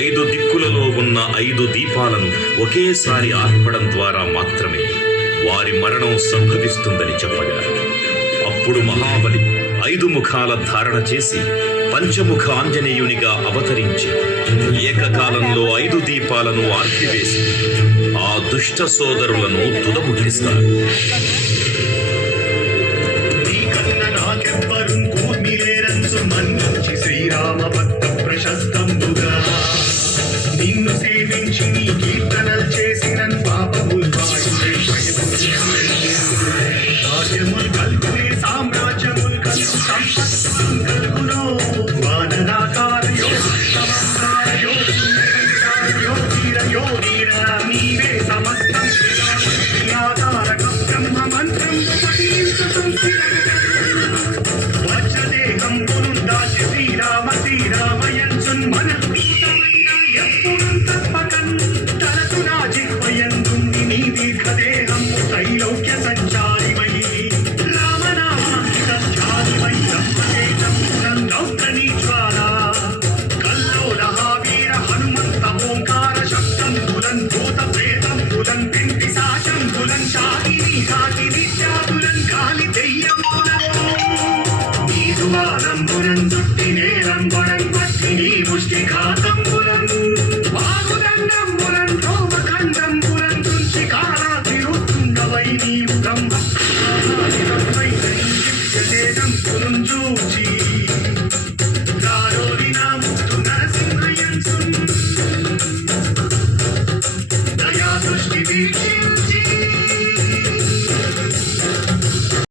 5 దిక్కులలో ఉన్న 5 దీపాలను ఒకేసారి ఆర్పడం ద్వారా మాత్రమే వారి మరణం సంభవిస్తుందని చెప్పగా, అప్పుడు మహాబలి 5 ముఖాల ధారణ చేసి పంచముఖ ఆంజనేయునిగా అవతరించి ఏకకాలంలో 5 దీపాలను ఆర్పివేసి ఆ దుష్ట సోదరులను తుదముట్టిస్తారు. శ్రీరామ భక్త ప్రశస్తంబుగా నిన్ను సేవించి నీ కీర్తనలు చేసిన పాపములు రాజ్యములు కలుగునే సామ్రాజ్యములు కలుగు సంపత్తులు కలుగునో వానరాకార నీవే సమస్తం బ్రహ్మ మంత్రం శ్రీరామయన్సున్ మన ఎప్పుడు తప్పకన్ తలసు నా జిహ్వయందుంది నీ దీర్ఘదేహము త్రైలోక్య సంచారిమై రామనామాచారిమై బ్రహ్మచేతం రౌద్రనీ జ్వాల కల్లోల వీర హనుమంత ఓంకార శబ్దం బులన్ భూత ప్రేతం బులన్ పిండి సాశం బులన్ షాకిని కాకి విద్యాబులన్ గాలి దెయ్యం నీరువాలంబులన్ నేరంబులన్ పట్టిని ముష్టిఘాతంబులన్ వాగుదండంబులన్ రోమఖండంబులన్ తుంచి కాలాతిరుతుండవై నీవు బ్రహ్మ చూచి